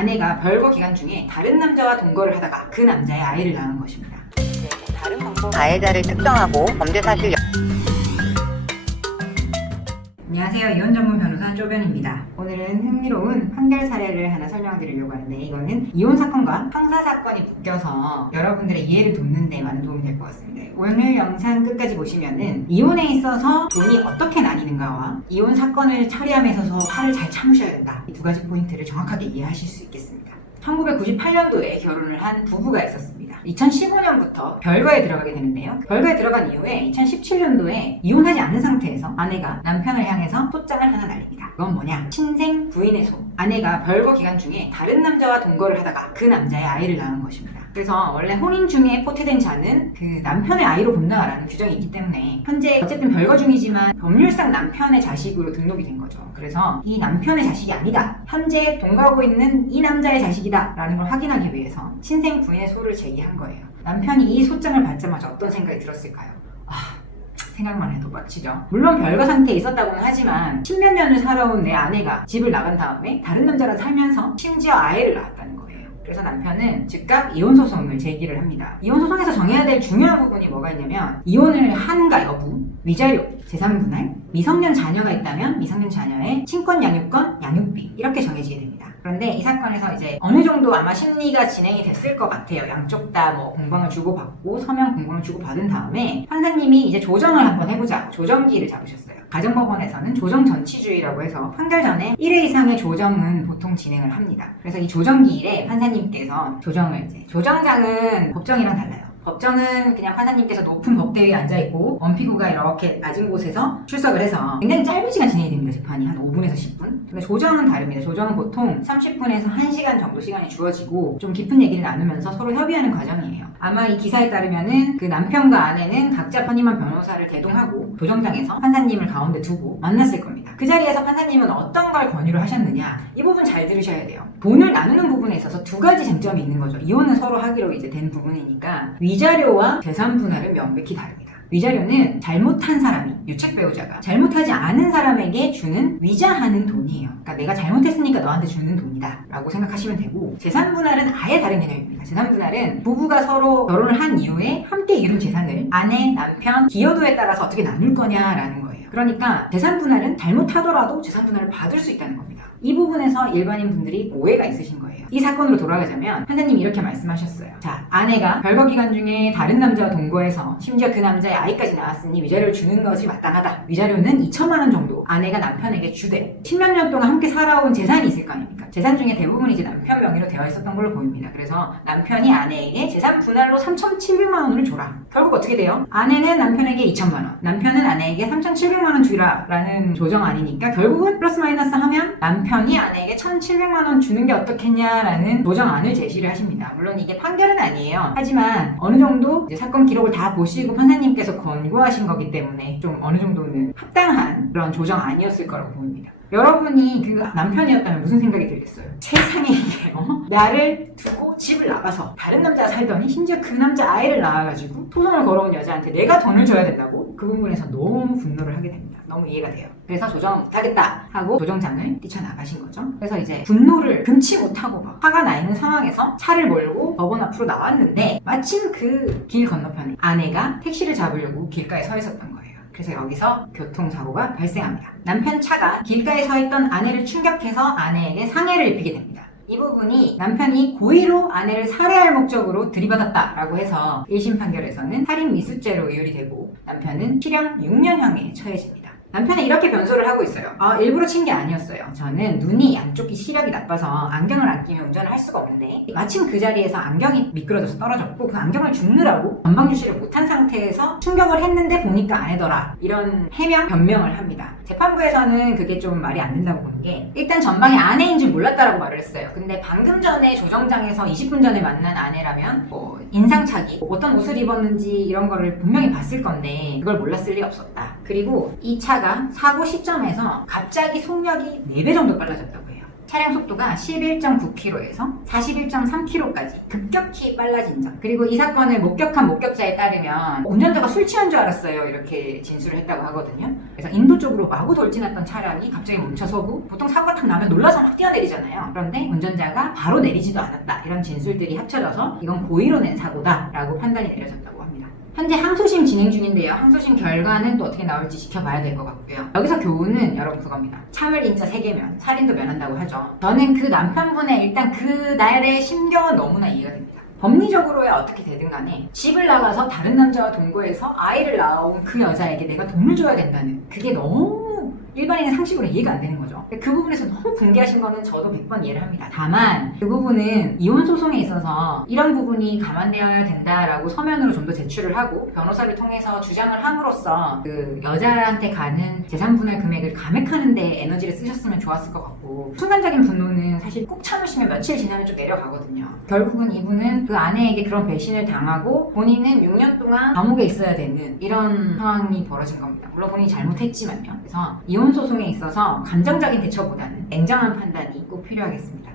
아내가 별거 기간 중에 다른 남자와 동거를 하다가 그 남자의 아이를 낳은 것입니다. 다른 방법 가해자를 특정하고 범죄 사실 안녕하세요. 이혼 전문 변호사 쪼변입니다. 오늘은 흥미로운 판결 사례를 하나 설명드리려고 하는데 이거는 이혼 사건과 형사 사건이 묶여서 여러분들의 이해를 돕는 데 많은 도움이 될 것 같습니다. 오늘 영상 끝까지 보시면은 이혼에 있어서 돈이 어떻게 나뉘는가와 이혼 사건을 처리함에 있어서 화를 잘 참으셔야 된다. 이 두 가지 포인트를 정확하게 이해하실 수 있겠습니다. 1998년도에 결혼을 한 부부가 있었습니다. 2015년부터 별거에 들어가게 되는데요. 별거에 들어간 이후에 2017년도에 이혼하지 않은 상태에서 아내가 남편을 향해서 소장을 하나 날립니다. 그건 뭐냐? 친생 부인의 소. 아내가 별거 기간 중에 다른 남자와 동거를 하다가 그 남자의 아이를 낳은 것입니다. 그래서 원래 혼인 중에 포태된 자는 그 남편의 아이로 본다라는 규정이 있기 때문에 현재 어쨌든 별거 중이지만 법률상 남편의 자식으로 등록이 된 거죠. 그래서 이 남편의 자식이 아니다. 현재 동거하고 있는 이 남자의 자식이다 라는 걸 확인하기 위해서 친생 부인의 소를 제기한 거예요. 남편이 이 소장을 받자마자 어떤 생각이 들었을까요? 생각만 해도 빡치죠. 물론 별거 상태에 있었다고는 하지만 십몇 년을 살아온 내 아내가 집을 나간 다음에 다른 남자랑 살면서 심지어 아이를 낳았다는 거예요. 그래서 남편은 즉각 이혼소송을 제기를 합니다. 이혼소송에서 정해야 될 중요한 부분이 뭐가 있냐면 이혼을 하는가 여부, 위자료, 재산분할, 미성년 자녀가 있다면 미성년 자녀의 친권 양육권, 양육비 이렇게 정해지게 됩니다. 그런데 이 사건에서 이제 어느 정도 아마 심리가 진행이 됐을 것 같아요. 양쪽 다 뭐 공방을 주고받고 서면 공방을 주고받은 다음에 판사님이 이제 조정을 한번 해보자 조정기를 잡으셨어요. 가정법원에서는 조정전치주의라고 해서 판결 전에 1회 이상의 조정은 보통 진행을 합니다. 그래서 이 조정기일에 판사님께서 조정을 조정장은 법정이랑 달라요. 법정은 그냥 판사님께서 높은 법대에 앉아있고 원피구가 이렇게 낮은 곳에서 출석을 해서 굉장히 짧은 시간 진행이 됩니다. 재판이 한 5분에서 10분. 근데 조정은 다릅니다. 조정은 보통 30분에서 1시간 정도 시간이 주어지고 좀 깊은 얘기를 나누면서 서로 협의하는 과정이에요. 아마 이 기사에 따르면은 그 남편과 아내는 각자 편임한 변호사를 대동하고 조정장에서 판사님을 가운데 두고 만났을 겁니다. 그 자리에서 판사님은 어떤 걸 권유를 하셨느냐 이 부분 잘 들으셔야 돼요. 돈을 나누는 부분에 있어서 두 가지 쟁점이 있는 거죠. 이혼은 서로 하기로 이제 된 부분이니까 위자료와 재산 분할은 명백히 다릅니다. 위자료는 잘못한 사람이, 유책 배우자가 잘못하지 않은 사람에게 주는 위자하는 돈이에요. 그러니까 내가 잘못했으니까 너한테 주는 돈이다 라고 생각하시면 되고 재산 분할은 아예 다른 개념입니다. 재산 분할은 부부가 서로 결혼을 한 이후에 함께 이룬 재산을 아내, 남편, 기여도에 따라서 어떻게 나눌 거냐라는 거예요. 그러니까 재산 분할은 잘못하더라도 재산 분할을 받을 수 있다는 겁니다. 이 부분에서 일반인 분들이 오해가 있으신 거예요. 이 사건으로 돌아가자면 판사님이 이렇게 말씀하셨어요. 자, 아내가 별거 기간 중에 다른 남자와 동거해서 심지어 그 남자의 아이까지 낳았으니 위자료를 주는 것이 마땅하다. 위자료는 2천만 원 정도 아내가 남편에게 주되 10몇 년 동안 함께 살아온 재산이 있을 거 아닙니까? 재산 중에 대부분이 이제 남편 명의로 되어 있었던 걸로 보입니다. 그래서 남편이 아내에게 재산 분할로 3,700만 원을 줘라. 결국 어떻게 돼요? 아내는 남편에게 2천만 원, 남편은 아내에게 3,700만 원 주라 라는 조정 아니니까 결국은 플러스 마이너스 하면 남편이 아내에게 1,700만 원 주는 게 어떻겠냐라는 조정안을 제시를 하십니다. 물론 이게 판결은 아니에요. 하지만 어느 정도 이제 사건 기록을 다 보시고 판사님께서 권고하신 거기 때문에 좀 어느 정도는 합당한 그런 조정안이었을 거라고 보입니다. 여러분이 그 남편이었다면 무슨 생각이 들겠어요? 세상에 이게 나를 두고 집을 나가서 다른 남자가 살더니 심지어 그 남자 아이를 낳아가지고 소송을 걸어온 여자한테 내가 돈을 줘야 된다고? 그 부분에서 너무 분노를 하게 됩니다. 너무 이해가 돼요. 그래서 조정은 못하겠다 하고 조정장을 뛰쳐나가신 거죠. 그래서 이제 분노를 금치 못하고 막 화가 나 있는 상황에서 차를 몰고 법원 앞으로 나왔는데 마침 그 길 건너편에 아내가 택시를 잡으려고 길가에 서 있었던 거예요. 그래서 여기서 교통사고가 발생합니다. 남편 차가 길가에 서 있던 아내를 충격해서 아내에게 상해를 입히게 됩니다. 이 부분이 남편이 고의로 아내를 살해할 목적으로 들이받았다라고 해서 1심 판결에서는 살인 미수죄로 의율이 되고 남편은 실형 6년형에 처해집니다. 남편은 이렇게 변소를 하고 있어요. 일부러 친 게 아니었어요. 저는 눈이 양쪽이 시력이 나빠서 안경을 안 끼면 운전을 할 수가 없는데 마침 그 자리에서 안경이 미끄러져서 떨어졌고 그 안경을 줍느라고 전방 주시를 못한 상태에서 충격을 했는데 보니까 아니더라. 이런 해명, 변명을 합니다. 재판부에서는 그게 좀 말이 안 된다고 보는 게 일단 전방이 아내인 줄 몰랐다라고 말을 했어요. 근데 방금 전에 조정장에서 20분 전에 만난 아내라면 뭐 인상착의, 어떤 옷을 입었는지 이런 거를 분명히 봤을 건데 그걸 몰랐을 리 없었다. 그리고 이 차가 사고 시점에서 갑자기 속력이 4배 정도 빨라졌다고 해요. 차량 속도가 11.9km에서 41.3km까지 급격히 빨라진 점. 그리고 이 사건을 목격한 목격자에 따르면 운전자가 술 취한 줄 알았어요. 이렇게 진술을 했다고 하거든요. 그래서 인도 쪽으로 마구 돌진했던 차량이 갑자기 멈춰서고 보통 사고가 탁 나면 놀라서 막 뛰어내리잖아요. 그런데 운전자가 바로 내리지도 않았다. 이런 진술들이 합쳐져서 이건 고의로 낸 사고다라고 판단이 내려졌다고 합니다. 현재 항소심 진행 중인데요. 항소심 결과는 또 어떻게 나올지 지켜봐야 될 것 같고요. 여기서 교훈은 여러분 그겁니다. 참을 인자 3개면 살인도 면한다고 하죠. 저는 그 남편분의 일단 그 날의 심경은 너무나 이해가 됩니다. 법리적으로야 어떻게 되든 간에 집을 나가서 다른 남자와 동거해서 아이를 낳아온 그 여자에게 내가 돈을 줘야 된다는 그게 너무 일반인의 상식으로 이해가 안 되는 거죠. 그 부분에서 너무 붕괴하신 거는 저도 100번 이해를 합니다. 다만 그 부분은 이혼 소송에 있어서 이런 부분이 감안되어야 된다라고 서면으로 좀 더 제출을 하고 변호사를 통해서 주장을 함으로써 그 여자한테 가는 재산 분할 금액을 감액하는 데 에너지를 쓰셨으면 좋았을 것 같고 순간적인 분노는 사실 꾹 참으시면 며칠 지나면 좀 내려가거든요. 결국은 이분은 그 아내에게 그런 배신을 당하고 본인은 6년 동안 감옥에 있어야 되는 이런 상황이 벌어진 겁니다. 물론 본인이 잘못했지만요. 그래서 이혼 소송에 있어서 감정적인 대처보다는 냉정한 판단이 꼭 필요하겠습니다.